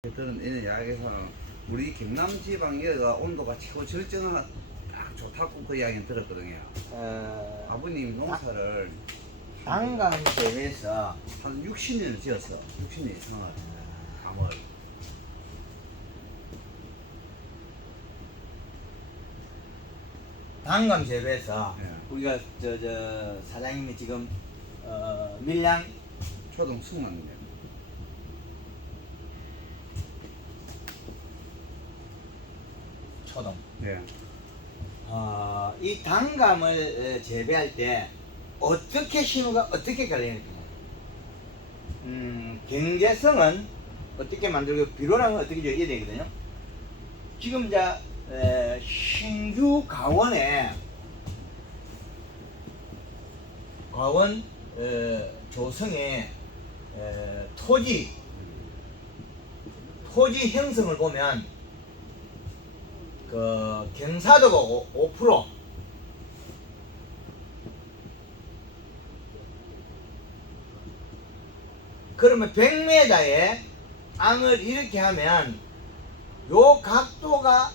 들은 이런 이야기에서는 우리 경남 지방 여기가 온도가 최고 절정한 딱 좋다고 그 이야기는 들었거든요. 아버님 농사를 단감제에서 한 60년을 지었어. 60년 이상을 감을. 단감 재배에서 예. 우리가 사장님이 지금 밀양 초동 승만이네요. 초동 네. 이 단감을 재배할 때 어떻게 신호가 어떻게 갈리는지 경제성은 어떻게 만들고 비료량은 어떻게 줘야 되거든요. 지금 이제 신규 가원에 가원 조성의 토지 형성을 보면 그 경사도가 5% 그러면 100m에 앙을 이렇게 하면 요 각도가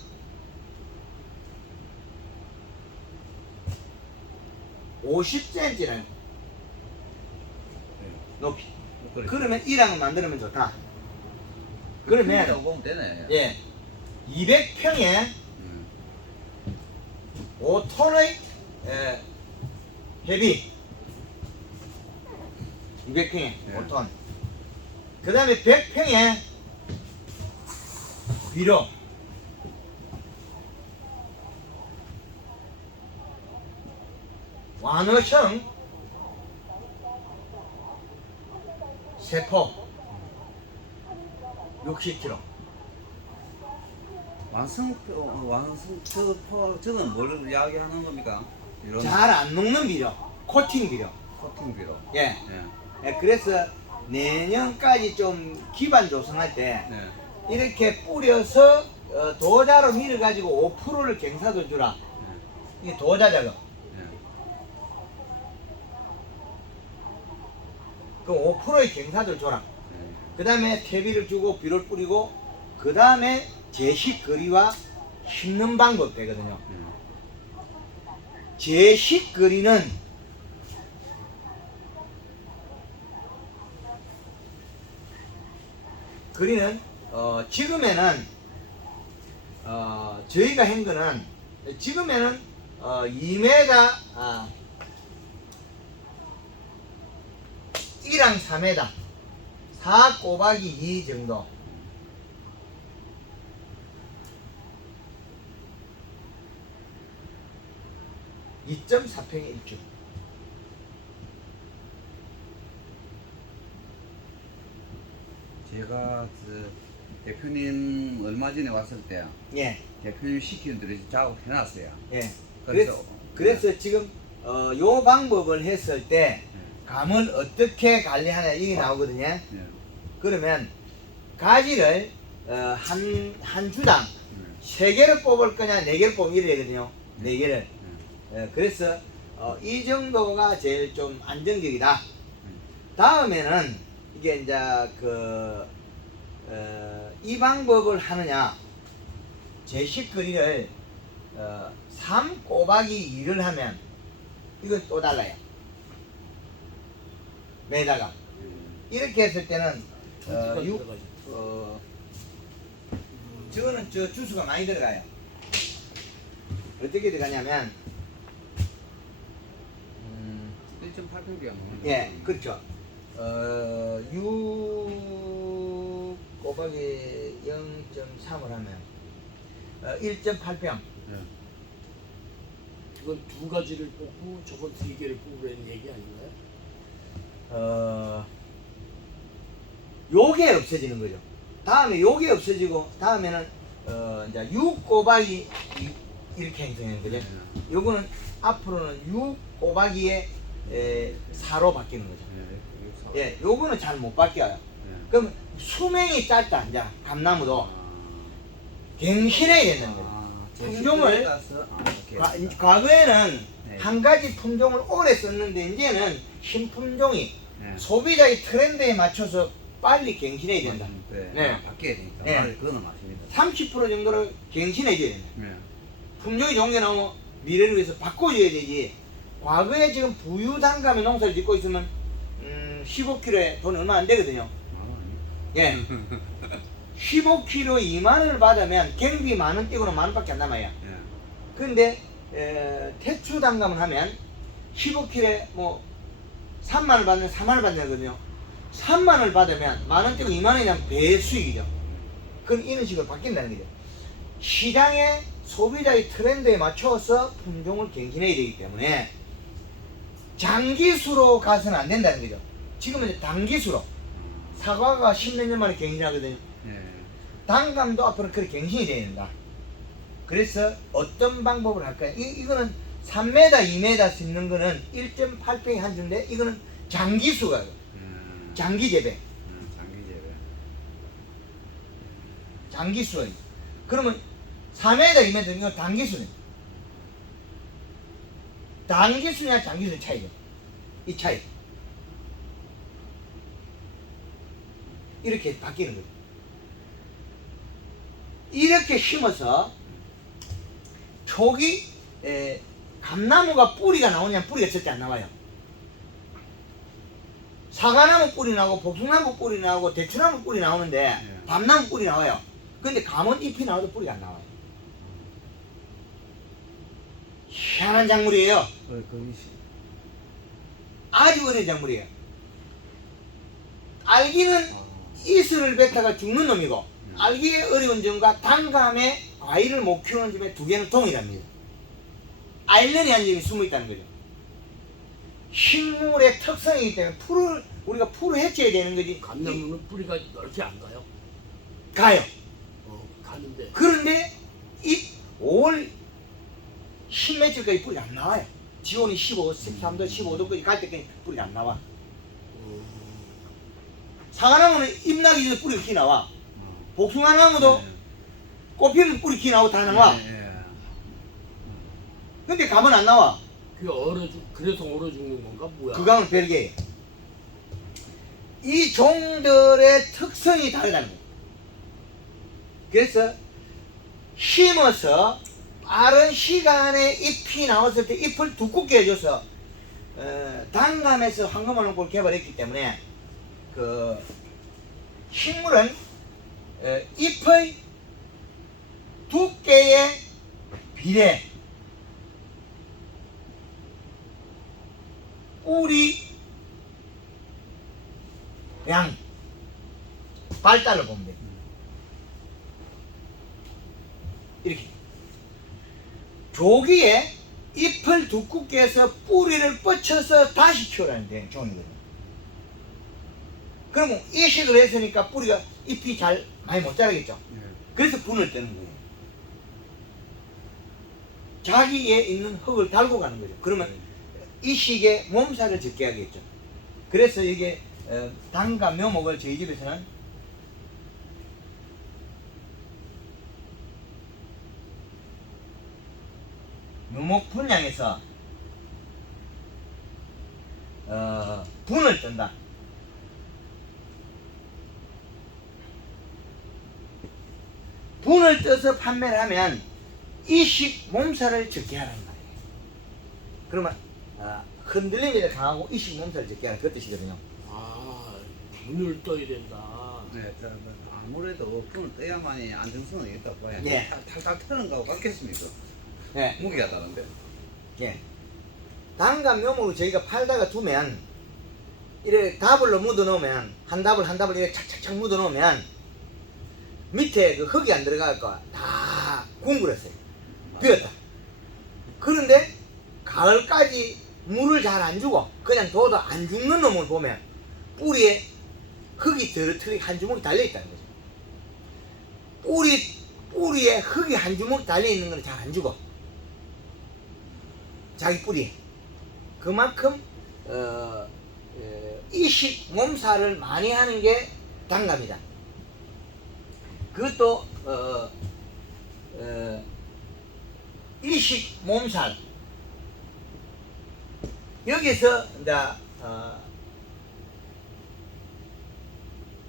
50cm라는 높이. 그러면 1항을 만들면 좋다. 그러면 보면 되네. 예 200평에 5톤의 회비 200평에 예. 5톤 그 다음에 100평에 비료 완어청 세포 60kg 저는 뭘 이야기하는 겁니까? 이런 잘 안 녹는 비료 코팅 비료 코팅 비료. 예. 예. 예, 그래서 내년까지 좀 기반 조성할 때 네. 이렇게 뿌려서 도자로 밀어가지고 5%를 경사도 주라. 이게 도자 작업. 네. 그 5%의 경사도 줘라. 네. 그 다음에 퇴비를 주고 비료를 뿌리고 그 다음에 제식 거리와 심는 방법 되거든요. 제식 거리는 지금에는 저희가 한 거는 지금에는 2m 1항 4m 4 곱하기 2 정도 2.4평의 1주 제가 그 대표님 얼마 전에 왔을 때 예, 대표님 시키는 대로 작업해놨어요. 예. 그래서 그래서 지금 요 방법을 했을 때 감을 어떻게 관리하냐 이게 나오거든요. 네. 그러면 가지를 한 주당 3개를 뽑을 거냐 4개를 뽑으면 이래야 되거든요. 4개를. 그래서 이 정도가 제일 좀 안정적이다. 다음에는 이게 이제 이 방법을 하느냐 제식거리를 3 곱하기 2를 하면 이건 또 달라요. 매다가 이렇게 했을 때는 저거는 저 주수가 많이 들어가요. 어떻게 들어가냐면 1.8평경. 예, 그렇죠. 6 곱하기 0.3을 하면 1.8평. 그건 두 가지를 뽑고 저건 세 개를 뽑으라는 얘기 아닌가요? 요게 없어지는 거죠. 다음에 요게 없어지고 다음에는 이제 6 곱하기 이렇게 형성하는 거죠. 요거는 앞으로는 6 곱하기에 4로 바뀌는 거죠. 예, 요거는 잘 못 바뀌어요. 그럼 수명이 짧다. 이제 감나무도 갱신해야 된다는 거죠. 품종을 과거에는 네. 한 가지 품종을 오래 썼는데 이제는 신품종이 네. 소비자의 트렌드에 맞춰서 빨리 갱신해야 된다. 네. 네. 바뀌어야 되니까. 네. 그거는 맞습니다. 30% 정도를 갱신해줘야 된다. 네. 품종이 좋은 게 나오면 미래를 위해서 바꿔줘야 되지. 과거에 지금 부유단감의 농사를 짓고 있으면 15kg에 돈 얼마 안 되거든요. 예. 15kg 2만 원을 받으면 경비 만 원 떼고는 만 원밖에 안 남아요. 네. 근데 태추 단감을 하면 15kg에 뭐 3만 원을 받는 4만 원을 받거든요. 3만 원을 받으면 만 원 떼고 2만 원이 나면 배수익이죠. 그건 이런 식으로 바뀐다는 거죠. 시장의 소비자의 트렌드에 맞춰서 품종을 갱신해야 되기 때문에 장기수로 가서는 안 된다는 거죠. 지금은 이제 단기수로. 사과가 10몇 년 만에 갱신하거든요. 네. 단감도 앞으로 그렇게 갱신이 돼야 된다. 그래서 어떤 방법을 할까요? 이거는 3m, 2m 심는 거는 1.8평이 한주인데 이거는 장기수가 장기 재배. 장기 재배. 장기수예요. 그러면 4m, 2m 이거 단기수는 단기수냐 장기수의 차이죠. 이 차이. 이렇게 바뀌는 거죠. 이렇게 심어서 초기 감나무가 뿌리가 나오냐면 뿌리가 절대 안 나와요. 사과나무 뿌리 나오고 복숭나무 뿌리 나오고 대추나무 뿌리 나오는데 밤나무 뿌리 나와요. 근데 감은 잎이 나와도 뿌리가 안 나와요. 희한한 작물이에요. 아주 어려운 작물이에요. 알기는 이슬을 뱉다가 죽는 놈이고 알기의 어려운 점과 단감에 과일을 못 키우는 점의 두 개는 동일합니다. 아일러니한 점이 숨어 있다는 거죠. 식물의 특성이기 때문에 우리가 풀을 해쳐야 되는 거지. 감나무는 뿌리가 넓게 안 가요. 가요. 가는데. 그런데 이 5월 10며칠까지 뿌리가 안 나와요. 지온이 15, 13도, 15도까지 갈 때까지 뿌리가 안 나와. 사과나무는 잎 나기 전에 뿌리가 키 나와. 복숭아나무도 꽃피면 뿌리 키 나오고 다 나와. 근데 감은 안 나와. 그래서 얼어 죽는 건가 뭐야? 그 감은 별개예요. 이 종들의 특성이 다르다는 거예요. 그래서 심어서 빠른 시간에 잎이 나왔을 때 잎을 두껍게 해줘서 단감에서 황금알롱골을 개발했기 때문에 그 식물은 잎의 두께의 비례, 뿌리 양 발달을 보면 돼요. 이렇게 조기에 잎을 두껍게 해서 뿌리를 뻗쳐서 다시 키우라는 데 종이거든요. 그러면 이식을 했으니까 뿌리가 잎이 잘 많이 못 자라겠죠. 그래서 분을 뜨는 거예요. 자기에 있는 흙을 달고 가는 거죠. 그러면 이식에 몸살을 적게 하겠죠. 그래서 이게 단감 묘목을 저희 집에서는 묘목 분양에서 분을 뜬다. 분을 떠서 판매를 하면 이식 몸살을 적게 하라는 말이에요. 그러면 흔들림이 강하고 이식 몸살을 적게 하는 그 뜻이거든요. 분을 떠야 된다. 네, 아무래도 분을 떠야만이 안정성이 있다고 봐야 돼. 네. 탈탈 트는 거하고 같겠습니까? 네. 무게가 다른데. 예. 단감 묘목을 저희가 팔다가 두면 이렇게 다블로 묻어 놓으면 한 다블 이렇게 착착착 묻어 놓으면 밑에 그 흙이 안 들어갈 거야. 다 궁굴했어요. 비었다. 그런데 가을까지 물을 잘 안 주고 그냥 둬도 안 죽는 놈을 보면 뿌리에 흙이 더러트리 한 주먹이 달려 있다는 거죠. 뿌리에 흙이 한 주먹 달려 있는 건 잘 안 죽어. 자기 뿌리에. 그만큼 이식 몸살을 많이 하는 게 단감이다. 그것도 이식 몸살 여기서 이제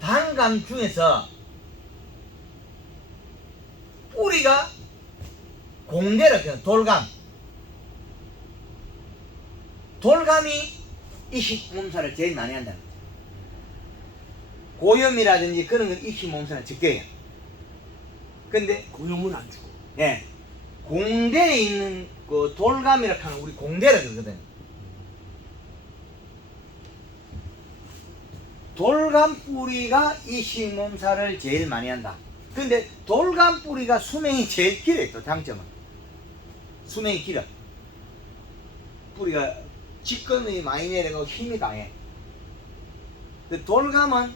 단감 중에서 뿌리가 공대로 그냥 돌감이 이식 몸살을 제일 많이 한다는 거죠. 고염이라든지 그런 건 이식 몸살은 적게요. 근데 고용은 안 주고. 예, 공대에 있는 그 돌감이라 하는 우리 공대라 그러거든. 돌감 뿌리가 이식 몸살을 제일 많이 한다. 근데 돌감 뿌리가 수명이 제일 길어요. 또 장점은 수명이 길어. 뿌리가 직근이 많이 내려가고 힘이 강해. 그 돌감은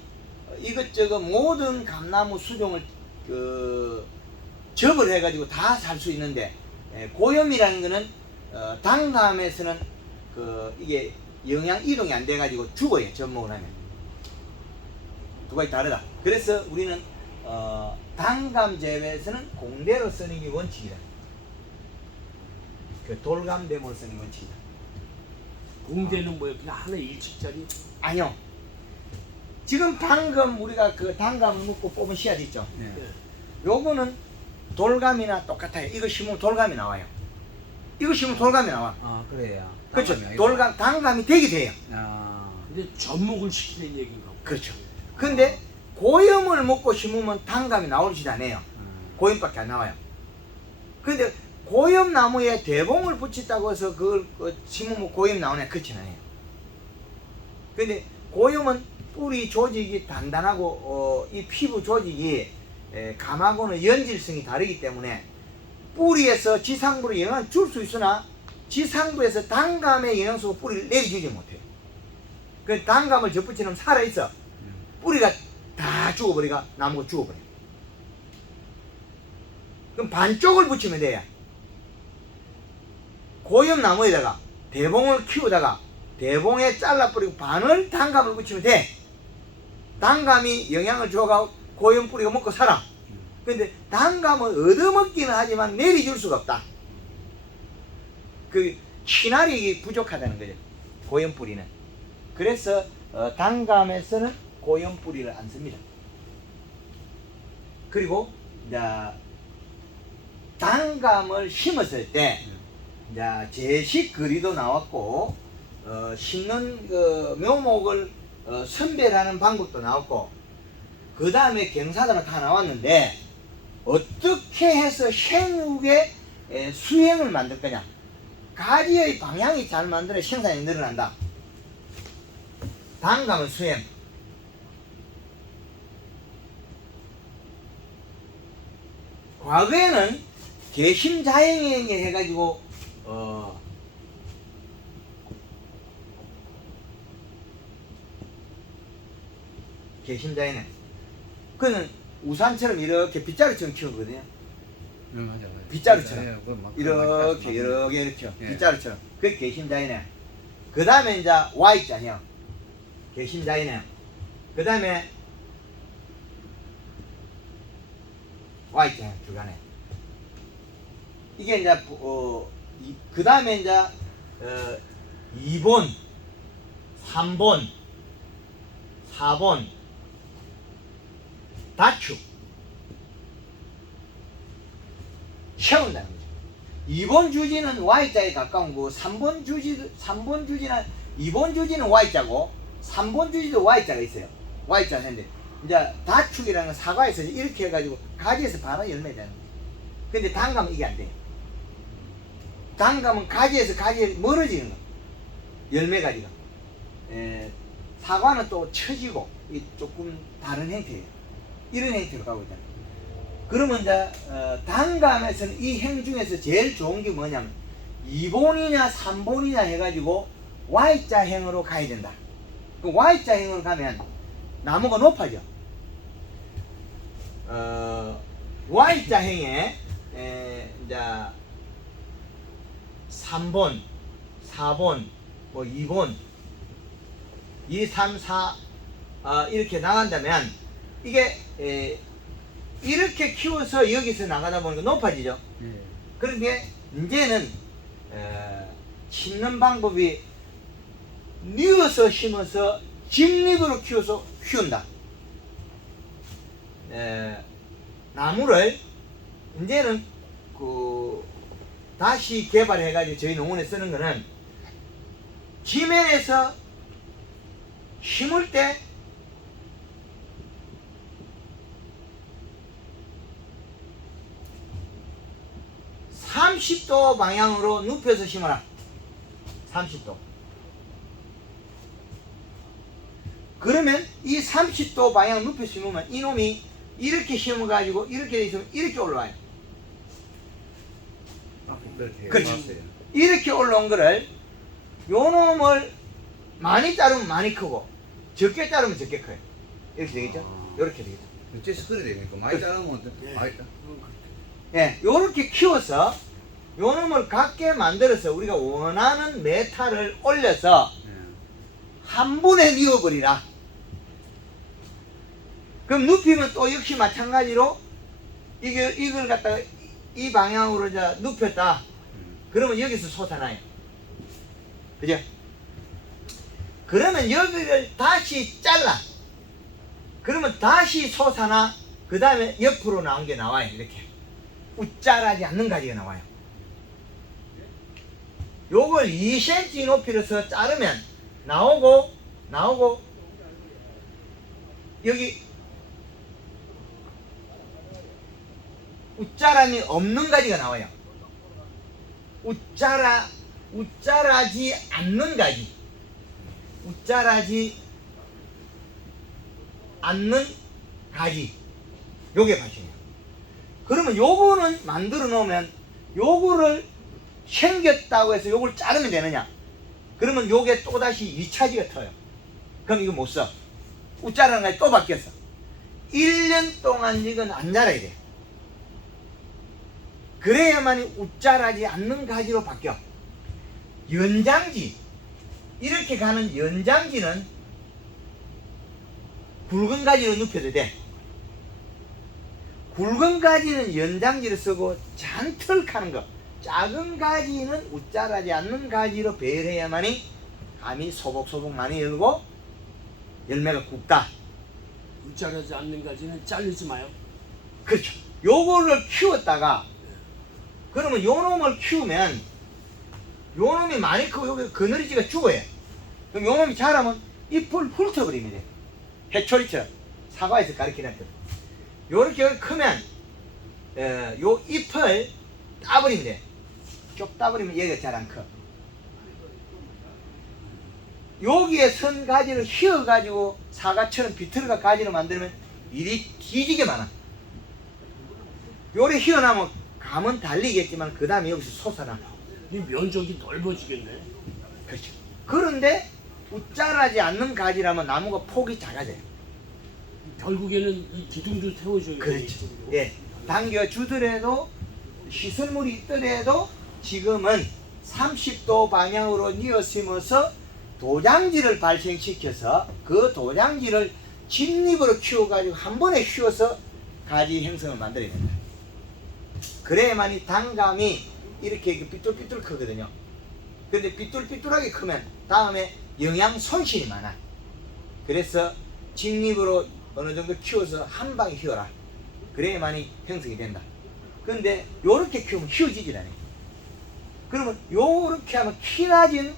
이것저것 모든 감나무 수종을 접을 해가지고 다 살 수 있는데, 고염이라는 거는 단감에서는 이게 영양 이동이 안 돼가지고 죽어요. 접목을 하면. 두 가지 다르다. 그래서 우리는 단감 재배에서는 공대로 쓰는 게 원칙이다. 그 돌감 대목을 쓰는 게 원칙이다. 공대는 뭐야? 그냥 하나 일찍짜리. 아니요. 지금 방금 우리가 그 단감을 먹고 뽑은 씨앗 있죠. 네. 요거는 돌감이나 똑같아요. 이거 심으면 돌감이 나와요. 이거 심으면 돌감이 나와. 아 그래요. 그렇죠. 단감이 아니고. 돌감, 단감이 되게 돼요. 아. 근데 접목을 시키는 얘기인가 보다. 그렇죠. 근데 고염을 먹고 심으면 단감이 나오지도 않아요. 고염밖에 안 나와요. 근데 고염 나무에 대봉을 붙였다고 해서 그걸 심으면 고염 나오냐? 그렇진 않아요. 근데 고염은 뿌리 조직이 단단하고 이 피부 조직이 감하고는 연질성이 다르기 때문에 뿌리에서 지상부로 영향을 줄 수 있으나 지상부에서 단감의 영양소가 뿌리를 내려주지 못해요. 그 단감을 접붙이면 살아있어. 뿌리가 다 죽어버리가 나무가 죽어버려. 그럼 반쪽을 붙이면 돼요. 고염 나무에다가 대봉을 키우다가 대봉에 잘라버리고 반을 단감을 붙이면 돼. 단감이 영양을 줘가고 고염 뿌리가 먹고 살아. 근데 단감은 얻어먹기는 하지만 내려줄 수가 없다. 그 친화력이 부족하다는 거죠. 고염 뿌리는. 그래서 단감에서는 고염 뿌리를 안 씁니다. 그리고 이제 단감을 심었을 때 이제 제식 거리도 나왔고 심는 그 묘목을 선별하는 방법도 나왔고 그 다음에 경사도가 다 나왔는데 어떻게 해서 생육의 수행을 만들 거냐. 가지의 방향이 잘 만들어 생산이 늘어난다. 단감은 수행. 과거에는 개심자행에 해가지고 개심자행은 그는 우산처럼 이렇게 빗자루처럼 키우거든요. 네, 맞아요. 빗자루처럼. 네, 그건 막 이렇게 맞- 이렇게 예. 빗자루처럼. 그게 개심자이네. 그 다음에 이제 Y자형 개심자이네. 그 다음에 Y자형 주간에. 이게 이제 그 다음에 이제 2번, 3번, 4번 다축 세운다는 거죠. 2번 주지는 Y자에 가까운 거고 3번 주지는 2번 주지는 Y자고 3번 주지도 Y자가 있어요. Y자 했는데 이제 다축이라는 건 사과에서 이렇게 해가지고 가지에서 바로 열매 되는 거죠. 근데 단감은 이게 안 돼요. 단감은 가지에서 가지에 멀어지는 거. 열매 가지가. 사과는 또 처지고 조금 다른 형태예요. 이런 형태로 가고 있다. 그러면 이제 단감에서는 이 행 중에서 제일 좋은 게 뭐냐면 2번이냐 3번이냐 해가지고 Y자 행으로 가야 된다. 그 Y자 행으로 가면 나무가 높아져. Y자 행에 이제 3번, 4번, 뭐 2번, 2, 3, 4 이렇게 나간다면 이게 이렇게 키워서 여기서 나가다 보니까 높아지죠. 네. 그런데 이제는 심는 방법이 뉘어서 심어서 직립으로 키워서 키운다. 나무를 이제는 그 다시 개발해가지고 저희 농원에 쓰는 거는 지면에서 심을 때 (30도) 방향으로 눕혀서 심어라. 30도. 그러면 이 30도 방향 눕혀 심으면 이놈이 이렇게 심어가지고 이렇게 돼 있으면 이렇게 올라와요. 그렇게 그렇죠. 해놨어요. 이렇게 올라온 거를 요 놈을 많이 자르면 많이 크고 적게 자르면 적게 커요. 이렇게 되겠죠? 이렇게 되겠죠. 어째서 그래 되니까 많이 자르면 예. 많이 예, 요렇게 키워서 요 놈을 갖게 만들어서 우리가 원하는 메탈을 올려서 예. 한 번에 뉘어버리라. 그럼 눕히면 또 역시 마찬가지로 이걸 갖다가 이 방향으로 이제 눕혔다. 그러면 여기서 솟아나요. 그죠? 그러면 여기를 다시 잘라. 그러면 다시 솟아나. 그 다음에 옆으로 나온 게 나와요. 이렇게. 웃자라지 않는 가지가 나와요. 요걸 2cm 높이로서 자르면 나오고 여기 웃자람이 없는 가지가 나와요. 웃자라지 않는 가지. 웃자라지 않는 가지. 요게 발생해요. 그러면 요거는 만들어 놓으면 요거를 생겼다고 해서 요걸 자르면 되느냐? 그러면 요게 또다시 2차지가 터요. 그럼 이거 못 써. 웃자라는 가지 또 바뀌었어. 1년 동안 이건 안 자라야 돼. 그래야만이 웃자라지 않는 가지로 바뀌어. 연장지, 이렇게 가는 연장지는 굵은 가지로 눕혀도 돼. 굵은 가지는 연장지를 쓰고 잔뜩 하는 거, 작은 가지는 웃자라지 않는 가지로 배열해야만이 감이 소복소복 많이 열고 열매가 굵다. 웃자라지 않는 가지는 자르지 마요. 그렇죠. 요거를 키웠다가 그러면 요 놈을 키우면 요 놈이 많이 크고 여기 그늘지가 죽어요. 그럼 요 놈이 자라면 잎을 훑어버리면 돼요. 해초리처럼 사과에서 가르치는 것. 요렇게 크면 요 잎을 따버리면 돼. 쭉 따버리면 얘가 잘 안 커. 여기에 선 가지를 휘어가지고 사과처럼 비틀어가 가지를 만들면 일이 뒤지게 많아. 요래 휘어나면 감은 달리겠지만 그 다음에 여기서 솟아나. 이 면적이 넓어지겠네. 그렇죠. 그런데 웃자라지 않는 가지라면 나무가 폭이 작아져요. 결국에는 이 기둥도 세워줘야 그렇죠. 예. 당겨주더라도 시설물이 있더라도 지금은 30도 방향으로 뉘어 심어서 도장지를 발생시켜서 그 도장지를 진립으로 키워가지고 한 번에 휘어서 가지 형성을 만들어야 된다. 그래야만이 단감이 이렇게 삐뚤삐뚤 크거든요. 근데 삐뚤삐뚤하게 크면 다음에 영양 손실이 많아. 그래서 직립으로 어느 정도 키워서 한 방에 휘어라. 그래야만이 형성이 된다. 근데 요렇게 키우면 휘어지질 않아요. 그러면 요렇게 하면 키 낮은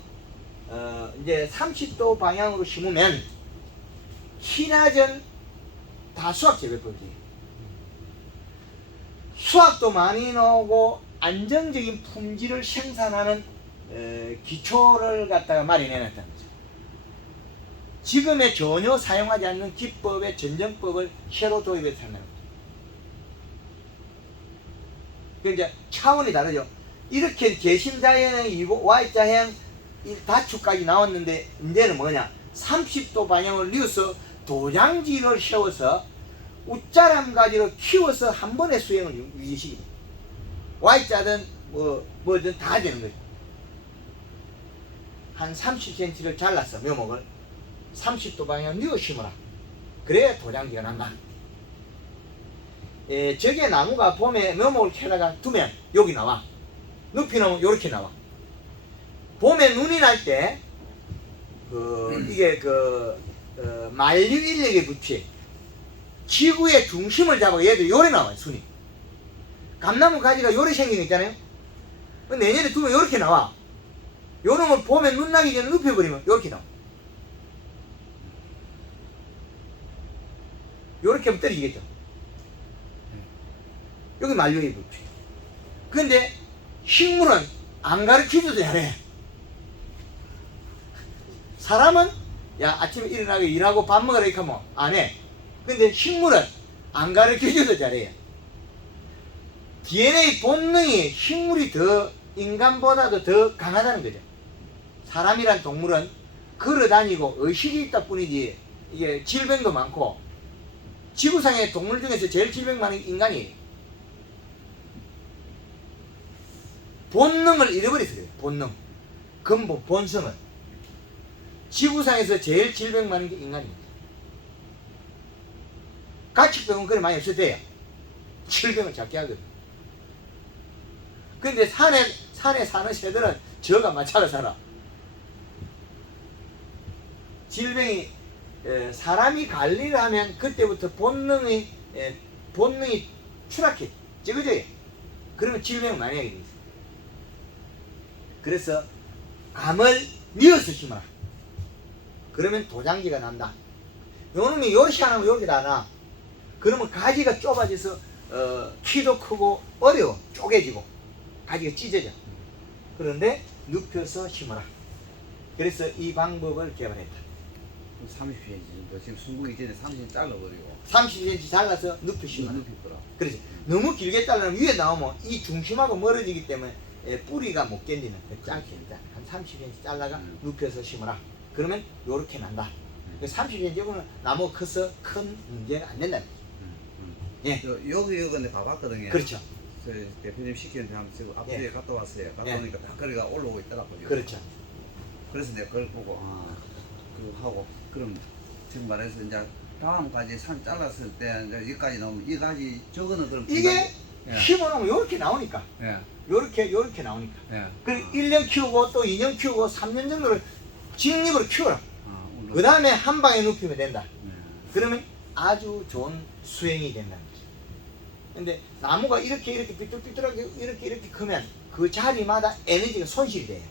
이제 30도 방향으로 심으면 키 낮은 다수학 재배법이에요. 수확도 많이 나오고 안정적인 품질을 생산하는 기초를 갖다가 마련해 놨다는 거죠. 지금의 전혀 사용하지 않는 기법의 전정법을 새로 도입해서 한다는 거죠. 그러니까 차원이 다르죠. 이렇게 계심자형이고 Y자형 다축까지 나왔는데 이제는 뭐냐? 30도 방향을 뉘어서 도장지를 세워서 웃자람 가지로 키워서 한 번에 수행을 유지시키는 거예요. Y자든 뭐든 다 되는 거죠. 한 30cm를 잘랐어. 묘목을 30도 방향 뉘어 심어라. 그래야 도장지가 난다. 저게 나무가 봄에 묘목을 캐다가 두면 여기 나와. 눕히 놓으면 요렇게 나와. 봄에 눈이 날 때 이게 만류 인력의 부피 지구의 중심을 잡아 얘들 요래 나와요. 순이. 감나무 가지가 요래 생긴 거 있잖아요. 내년에 두면 요렇게 나와. 요놈을 보면 눈 나기 전에 눕혀버리면 요렇게 나와. 요렇게 하면 떨어지겠죠. 여기 만료의 법칙. 근데 식물은 안 가르쳐줘도 잘해. 사람은 야 아침에 일어나고 일하고 밥 먹으라 이렇게 하면 안 해. 근데 식물은 안 가르쳐줘도 잘해요. DNA 본능이 식물이 더 인간보다도 더 강하다는 거죠. 사람이란 동물은 걸어다니고 의식이 있다 뿐이지 이게 질병도 많고 지구상의 동물 중에서 제일 질병 많은 인간이에요. 본능을 잃어버려서 그래요. 본능. 근본, 본성을. 지구상에서 제일 질병 많은 게 인간입니다. 가축병은 그래 많이 없어도 돼요. 질병을 작게 하거든. 근데 산에 사는 새들은 저가 마차가 살아. 질병이 사람이 관리를 하면 그때부터 본능이 추락해 찌그져요. 그러면 질병을 많이 하게 돼 있어요. 그래서 감을 뉘어서 심어라. 그러면 도장지가 난다. 요놈이 요렇게 안 하면 요렇게 안 나. 그러면 가지가 좁아져서 키도 크고 어려워. 쪼개지고 가지가 찢어져. 그런데 눕혀서 심어라. 그래서 이 방법을 개발했다. 30cm 정도. 지금 숨고기 전에 30cm 잘라버리고 30cm 잘라서 눕혀 심어라. 눕히더라. 그렇지. 너무 길게 자르면 위에 나오면 이 중심하고 멀어지기 때문에 뿌리가 못 견디는 그 짧게 한 30cm 잘라가 눕혀서 심어라. 그러면 요렇게 난다. 30cm면 나무 커서 큰 문제는 안 된다. 예. 여기 근데 가봤거든요. 그렇죠. 대표님 시키는데 한번 지금 앞에 예. 갔다 왔어요. 갔다 예. 오니까 닭거리가 올라오고 있더라고요. 그렇죠. 그래서 내가 그걸 보고 그거 하고 그럼 지금 말해서 이제 다음까지 산 잘랐을 때 이제 여기까지 나오면 이 가지 저거는 그럼 이게 예. 심어놓으면 요렇게 나오니까. 예. 요렇게 나오니까. 예. 그럼 1년 키우고 또 2년 키우고 3년 정도를 직립으로 키워라. 오늘 그 다음에 한 방에 눕히면 된다. 예. 그러면 아주 좋은 수행이 된다는 거죠. 근데 나무가 이렇게 삐뚤삐뚤하게 이렇게 크면 그 자리마다 에너지가 손실이 돼요.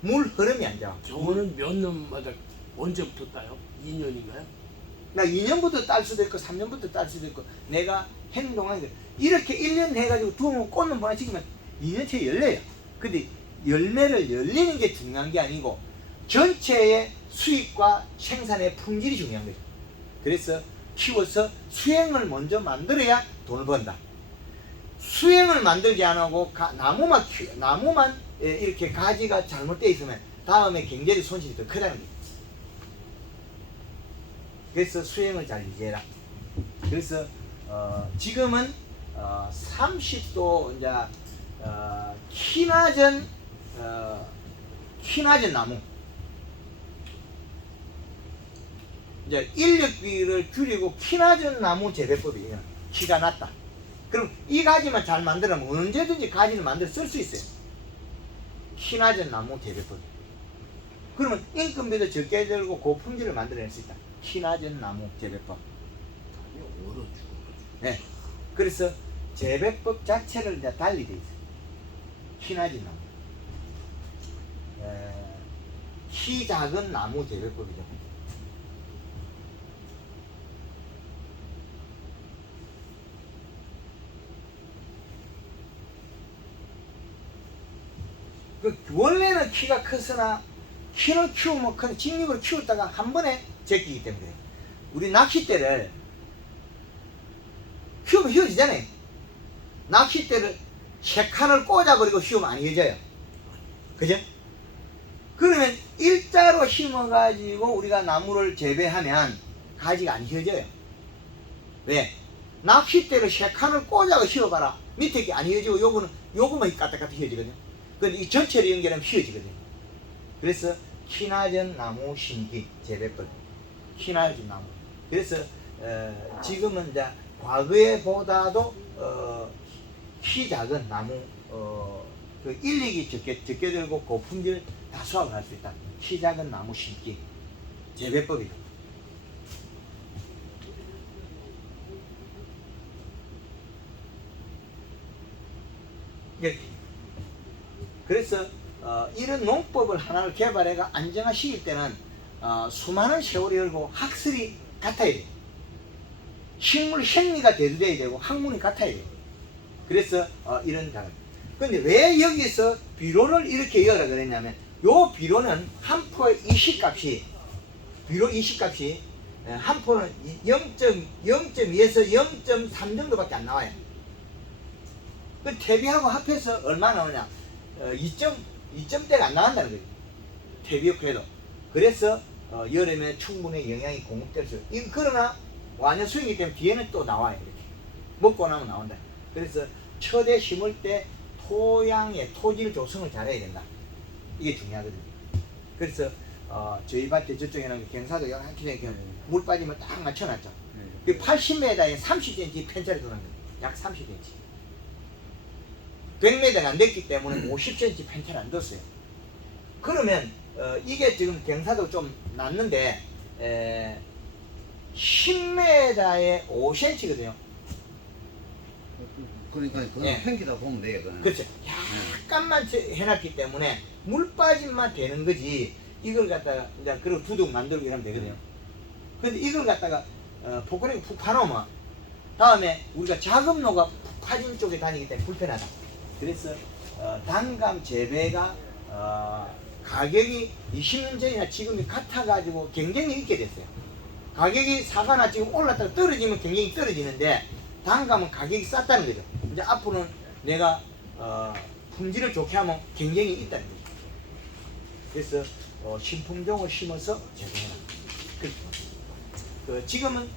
물 흐름이 안 좋아. 저거는 몇 년마다 언제부터 따요? 2년인가요? 나 2년부터 딸 수도 있고 3년부터 딸 수도 있고 내가 행동하는 거 이렇게 1년 해가지고 두면 꽃은 보내치기면 2년째 열려요. 근데 열매를 열리는 게 중요한 게 아니고 전체의 수익과 생산의 품질이 중요한 거죠. 그래서 키워서 수행을 먼저 만들어야 돈을 번다. 수행을 만들지 않고 나무만 이렇게 가지가 잘못되어 있으면 다음에 경제적 손실이 더 크다는 거죠. 그래서 수행을 잘 유지해라. 그래서 지금은 30도 이제 키 낮은 나무 이제 인력비를 줄이고 키 낮은 나무 재배법이에요. 키가 낮다. 그럼 이 가지만 잘 만들면 언제든지 가지를 만들어 쓸 수 있어요. 키 낮은 나무 재배법. 그러면 인건비도 적게 들고 고품질을 만들어낼 수 있다. 키 낮은 나무 재배법. 얼어 죽어. 네. 그래서 재배법 자체를 이제 달리 돼 있어요. 키 낮은 나무. 키 작은 나무 재배법이죠. 원래는 키가 크으나 키는 키우면 큰 직립을 키웠다가 한 번에 제끼기 때문에 그래요. 우리 낚싯대를 키우면 휘어지잖아요. 낚싯대를 세 칸을 꽂아버리고 휘우면 안 휘어져요. 그죠? 그러면 일자로 심어가지고 우리가 나무를 재배하면 가지가 안 휘어져요. 왜? 낚싯대를 세 칸을 꽂아서 휘어봐라. 밑에 게 안 휘어지고 요거만 까딱까딱 휘어지거든요. 근데 이 전체를 연결하면 휘어지거든요. 그래서 키 낮은 나무 심기 재배법. 키 낮은 나무. 그래서 지금은 이제 과거에보다도 키 작은 나무 그 일릭이 적게 들고 고품질 다 수확을 할 수 있다. 키 작은 나무 심기 재배법이죠. 이렇게. 그래서 이런 농법을 하나를 개발해가 안정화시킬 때는 수많은 세월이 걸고 학설이 같아야 돼. 식물 생리가 대두돼야 되고 학문이 같아야 돼. 그래서 이런 작업. 근데 왜 여기서 비료를 이렇게 이어라 그랬냐면 요 비료는 한 포의 이식값이 비료 이식값이 한 포는 0.2에서 0.3 정도밖에 안 나와요. 그 퇴비하고 합해서 얼마 나오냐? 2점대가 안 나간다는 거예요. 퇴비하고 해도. 그래서 여름에 충분히 영양이 공급될 수 있어요. 그러나 완전 수익이기 때문에 뒤에는 또 나와요. 이렇게 먹고 나면 나온다. 그래서 첫에 심을 때 토양의 토질 조성을 잘해야 된다. 이게 중요하거든요. 그래서 저희 밭에 저쪽에는 경사도 한 킬로미터 물 빠지면 딱 맞춰놨죠. 80m에 30cm 편차를 두는 거예요. 약 30cm. 100m가 안 됐기 때문에 50cm 편차를 안 뒀어요. 그러면 이게 지금 경사도 좀 낮는데 10m에 5cm거든요. 그러니까 그건 예. 팽기다 보면 돼요. 그건. 그렇죠. 약간만 해놨기 때문에 물 빠짐만 되는 거지. 이걸 갖다가 이제 그리고 두둑 만들고 이러면 되거든요. 근데 이걸 갖다가 포크레인 푹 파놓으면 다음에 우리가 작업로가 푹 파진 쪽에 다니기 때문에 불편하다. 그래서 단감 재배가 가격이 20년 전이나 지금이 같아가지고 경쟁이 있게 됐어요. 가격이 사과나 지금 올랐다가 떨어지면 경쟁이 떨어지는데 단감은 가격이 쌌다는 거죠. 이제 앞으로는 내가 품질을 좋게 하면 경쟁이 있다는 거죠. 그래서 신품종을 심어서 재배해라. 지금은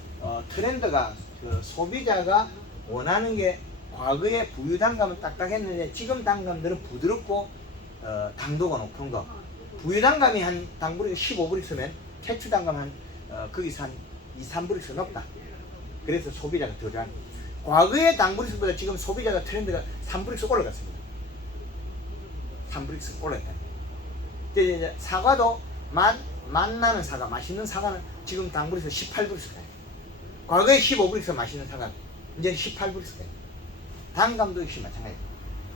트렌드가 소비자가 원하는 게 과거에 부유 단감은 딱딱했는데 지금 단감들은 부드럽고 당도가 높은 거. 부유 단감이 한 당브릭 15브릭스면 태추 단감 한 거기서 한 2, 3브릭스 높다. 그래서 소비자가 더 좋아하는 거예요. 과거의 당브릭스보다 지금 소비자가 트렌드가 3브릭스 올라갔습니다. 3브릭스 올라갔다. 이제 사과도 맛나는 사과, 맛있는 사과는 지금 당브릭스 18브릭스 가요. 과거에 15브릭스 맛있는 사과, 이제는 18브릭스 가요. 단감도 역시 마찬가지예요.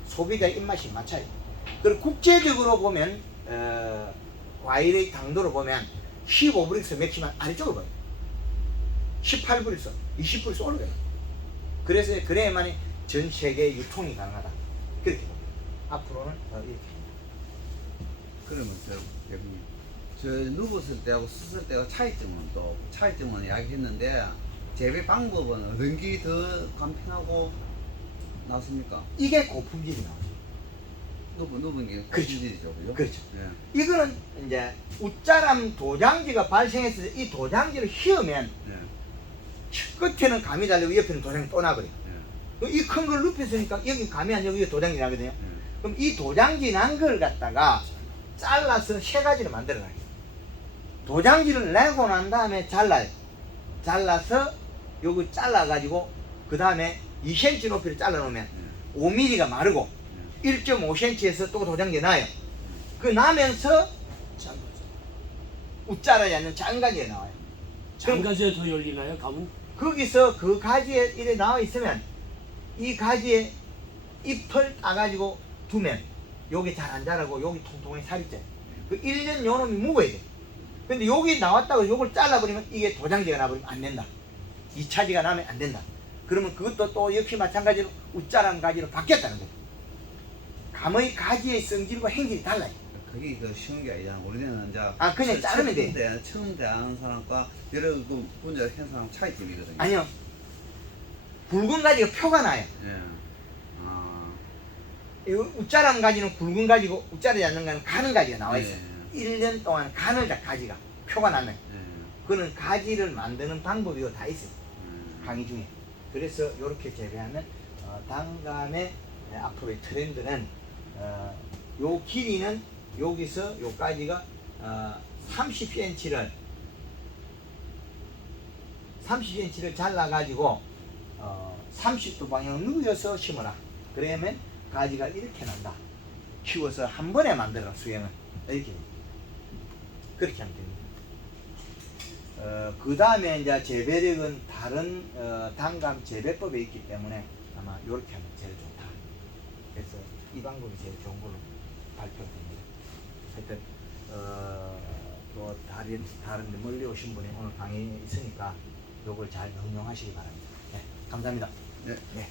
소비자의 입맛이 맞춰요. 그리고 국제적으로 보면 과일의 당도를 보면 15브릭스 맥시멈 아래쪽을 봐요. 18브릭스, 20브릭스 올라가요. 그래서 그래야만이 전 세계 유통이 가능하다. 그렇게 봅니다. 앞으로는 이렇게. 그러면 대표님, 저 누웠을 때하고 섰을 때하고 차이점은 이야기했는데 재배 방법은 어떤 게 더 간편하고 낫습니까? 이게 고품질이 나와요. 누운 게 그렇죠. 고질이죠, 그죠? 그렇죠. 예. 이거는 이제 웃자람 도장지가 발생했을 때 이 도장지를 휘으면 예. 끝에는 감이 달리고 옆에는 도장이 또 나버려요. 예. 이 큰 걸 눕혔으니까 여기 감이 안 여기 도장이 나거든요. 예. 그럼 이 도장지 난 걸 갖다가 잘라서 세 가지를 만들어가요. 도장지를 내고 난 다음에 잘라요. 잘라서 요거 잘라가지고 그 다음에 2cm 높이를 잘라놓으면 5mm가 마르고 1.5cm에서 또 도장지 나요. 그 나면서 웃자라지 않는 작은 가지에 나와요. 장가지에 더 열리나요? 감은? 거기서 그 가지에 이래 나와 있으면 이 가지에 잎을 따가지고 두면 여기 잘 안 자라고 여기 통통하게 살이 쪄요. 그 1년 요놈이 묵어야 돼. 근데 여기 나왔다고 요걸 잘라버리면 이게 도장지가 나버리면 안 된다. 2차지가 나면 안 된다. 그러면 그것도 또 역시 마찬가지로 웃자란 가지로 바뀌었다는 거예요. 감의 가지의 성질과 행질이 달라요. 그게 그 쉬운 게 아니잖아. 우리는 이제 그냥 자르면 돼. 처음 대하는 사람과 여러 그 분야 한 사람 차이점이거든요. 아니요. 붉은 가지가 표가 나요. 예. 아. 이 웃자란 가지는 굵은 가지고 웃자라지 않는 가지는 가는 가지가 나와 있어요. 예. 1년 동안 간을 다 가지가 표가 나는. 예. 그는 가지를 만드는 방법이 다 있어요. 강의 중에. 그래서 이렇게 재배하면 단감의 앞으로의 트렌드는 요 길이는 여기서 요까지가 30cm를 잘라가지고 30도 방향 누워서 심어라. 그러면 가지가 이렇게 난다. 키워서 한 번에 만들어라. 수행을 이렇게 그렇게 하면 됩니다. 그 다음에 이제 재배력은 다른 단감 재배법에 있기 때문에 아마 이렇게 하면 제일 좋다. 그래서 이 방법이 제일 좋은 걸로 발표가 됩니다. 하여튼 또 다른 데 멀리 오신 분이 오늘 강의에 있으니까 요걸 잘 응용하시기 바랍니다. 네, 감사합니다. 네. 네.